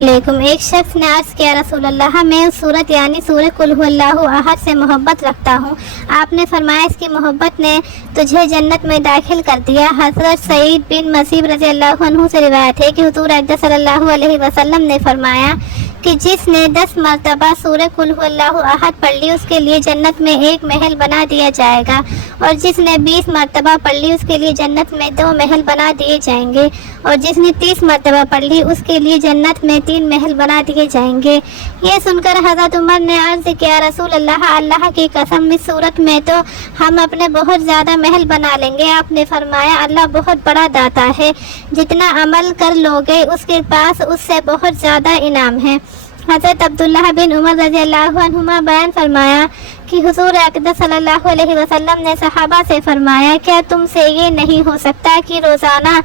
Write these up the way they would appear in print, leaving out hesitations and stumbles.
लेकुम। एक शख्स ने अर्ज किया, रसूल अल्लाह, मैं उस सूरत यानी सूरह कुल हुवल्लाहु अहद से मोहब्बत रखता हूँ। आपने फरमाया, इसकी मोहब्बत ने तुझे जन्नत में दाखिल कर दिया। हज़रत सईद बिन मसीब रज़ी अल्लाह अन्हु से रिवायत है कि हुज़ूर अक़दस सल्लल्लाहु अलैहि वसल्लम ने फरमाया कि जिसने 10 मरतबा सूरह कुल हुवल्लाहु अहद पढ़ ली उसके लिए जन्नत में एक महल बना दिया जाएगा, और जिसने 20 मरतबा पढ़ ली उसके लिए जन्नत में 2 महल बना दिए जाएंगे, और जिसने 30 मरतबा पढ़ ली उसके लिए जन्नत में 3 महल बना दिए जाएंगे। ये सुनकर हज़रत उमर ने अर्ज़ किया, रसूल अल्लाह, अल्लाह की कसम, इस सूरत में तो हम अपने बहुत ज़्यादा महल बना लेंगे। आपने फरमाया, अल्लाह बहुत बड़ा दाता है, जितना अमल कर लोगे उसके पास उससे बहुत ज़्यादा इनाम है। हज़रत अब्दुल्लाह बिन उमर रज़ी अल्लाह अन्हुमा बयान फरमाया कि हुज़ूर अक़दस सल्लल्लाहु अलैहि वसल्लम ने सहाबा से फरमाया, क्या तुमसे ये नहीं हो सकता कि रोज़ाना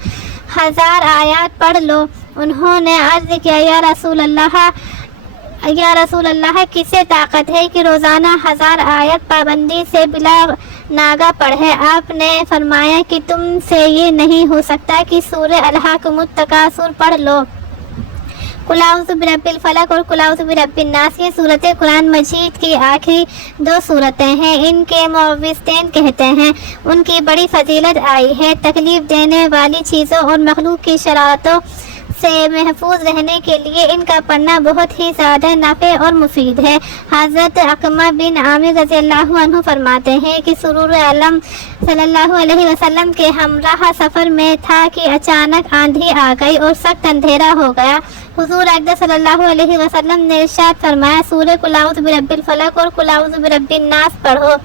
1000 आयत पढ़ लो? उन्होंने अर्ज़ किया, या रसूल अल्लाह, किसे ताकत है कि रोज़ाना 1000 आयत पाबंदी से बिला नागा पढ़े? आपने फरमाया कि तुमसे ये नहीं हो सकता कि सूरह अलहाकुमुत तकासुर पढ़ लो। कुल औज़ु बिरब्बिल फलक और कुल औज़ु बिरब्बिन नास, ये सूरतें कुरान मजीद की आखिरी 2 सूरतें हैं। इनके मुअव्विज़तैन कहते हैं, उनकी बड़ी फजीलत आई है। तकलीफ देने वाली चीज़ों और मखलूक की शरारतों से महफूज रहने के लिए इनका पढ़ना बहुत ही ज़्यादा नाफ़े और मुफीद है। हज़रत अक़मा बिन आमिर रज़ी अल्लाह अन्हु फरमाते हैं कि सुरूर आलम सल्लल्लाहु अलैहि वसल्लम के हमराह सफ़र में था कि अचानक आंधी आ गई और सख्त अंधेरा हो गया। हुज़ूर अक़दस सल्लल्लाहु अलैहि वसल्लम ने इरशाद फरमाया, सूरह कुल औज़ु बिरब्बिल फलक और कुल औज़ु बिरब्बिन नास पढ़ो।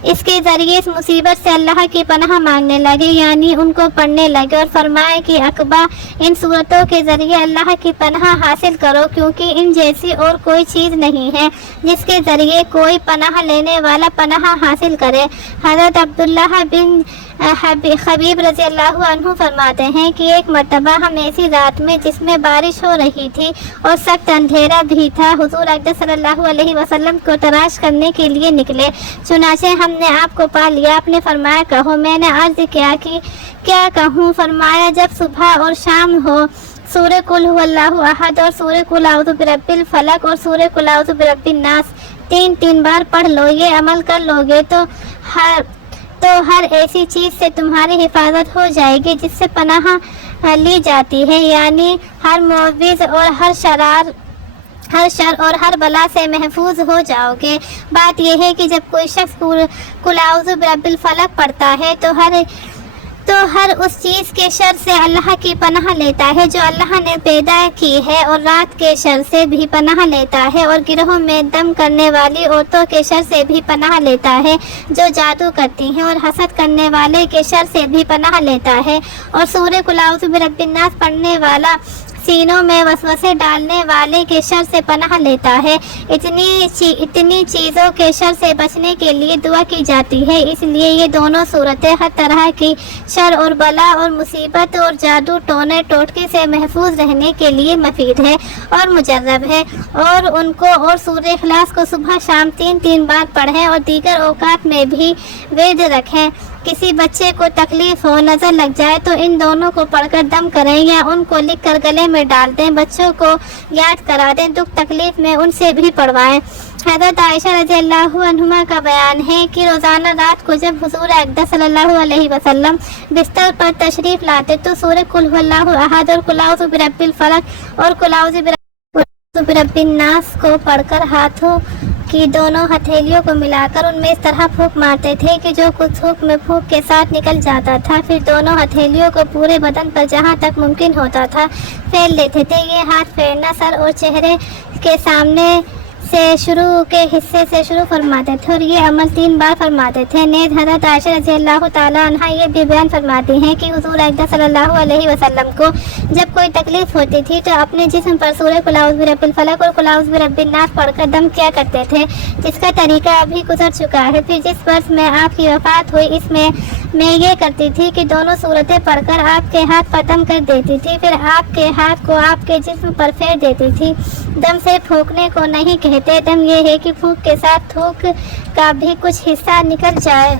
इसके ज़रिए इस मुसीबत से अल्लाह की पनाह मांगने लगे, यानी उनको पढ़ने लगे, और फरमाए कि अकबा, इन सूरतों के ज़रिए अल्लाह की पनाह हासिल करो, क्योंकि इन जैसी और कोई चीज़ नहीं है जिसके ज़रिए कोई पनाह लेने वाला पनाह हासिल करे। हज़रत अब्दुल्लाह बिन खबीब रज़ी अल्लाह अन्हु फरमाते हैं कि एक मरतबा हम ऐसी रात में जिसमें बारिश हो रही थी और सख्त अंधेरा भी था, हुज़ूर अक़दस सल्लल्लाहु अलैहि वसल्लम को तलाश करने के लिए निकले। चुनाचे हमने आपको पा लिया। आपने फरमाया, कहो। मैंने अर्ज़ किया कि क्या कहूँ? फरमाया, जब सुबह और शाम हो सूरह कुल हुवल्लाहु अहद और सूरह कुल औज़ु बिरब्बिल फलक और सूरह कुल औज़ु बिरब्बिन नास 3-3 बार पढ़ लो। ये अमल कर लोगे तो हर ऐसी चीज़ से तुम्हारी हिफाजत हो जाएगी जिससे पनाह ली जाती है, यानी हर मुअव्विज़ और हर शर और हर बला से महफूज हो जाओगे। बात यह है कि जब कोई शख्स कुल औज़ु बिरब्बिल फलक पढ़ता है तो हर उस चीज़ के शर से अल्लाह की पनाह लेता है जो अल्लाह ने पैदा की है, और रात के शर से भी पनाह लेता है, और गिरोह में दम करने वाली औरतों के शर से भी पनाह लेता है जो जादू करती हैं, और हसद करने वाले के शर से भी पनाह लेता है, और सूरह कुल औज़ु बिरब्बिन नास पढ़ने वाला सीनों में वसवसे डालने वाले के शर से पनाह लेता है। इतनी चीज़ों के शर से बचने के लिए दुआ की जाती है। इसलिए ये दोनों सूरतें हर तरह की शर और बला और मुसीबत और जादू टोने टोटके से महफूज रहने के लिए मफीद है और मुजर्रब है। और उनको और सूरह इखलास को सुबह शाम 3-3 बार पढ़ें और दीगर औकात में भी विर्द रखें। किसी बच्चे को तकलीफ हो, नज़र लग जाए तो इन दोनों को पढ़कर दम करें या उनको लिख कर गले में डाल दें। बच्चों को याद करा दें, दुख तकलीफ में उनसे भी पढ़वाएं। हज़रत आयशा रज़ी अल्लाह अन्हुमा का बयान है कि रोज़ाना रात को जब हुज़ूर अक़दस सल्लल्लाहु अलैहि वसल्लम बिस्तर पर तशरीफ़ लाते तो सूरह कुल हुवल्लाहु अहद और कुल औज़ु बिरब्बिल फलक और कुल औज़ु बिरब्बिन नास को पढ़कर हाथों की दोनों हथेलियों को मिलाकर उनमें इस तरह फूंक मारते थे कि जो कुछ थूक में फूंक के साथ निकल जाता था। फिर दोनों हथेलियों को पूरे बदन पर जहां तक मुमकिन होता था फैल लेते थे। ये हाथ फेरना सर और चेहरे के सामने से शुरू के हिस्से से शुरू फरमाते थे और ये अमल 3 बार फरमाते थे। नेज़ हज़रत आयशा रज़ी अल्लाह ताला अन्हा ये भी बयान फरमाती हैं कि हुज़ूर अक़दस सल्लल्लाहु अलैहि वसल्लम को जब कोई तकलीफ़ होती थी तो अपने जिस्म पर सूरह कुल औज़ु बिरब्बिल फलक और कुल औज़ु बिरब्बिन नास पढ़कर दम किया करते थे, जिसका तरीका अभी गुजर चुका है। फिर जिस वर्ष में आपकी वफ़ात हुई इसमें मैं ये करती थी कि दोनों सूरतें पढ़कर आपके हाथ पर दम कर देती थी, फिर आपके हाथ को आपके जिस्म पर फेर देती थी। दम से फूंकने को नहीं कहते, दम ये है कि फूंक के साथ थूक का भी कुछ हिस्सा निकल जाए।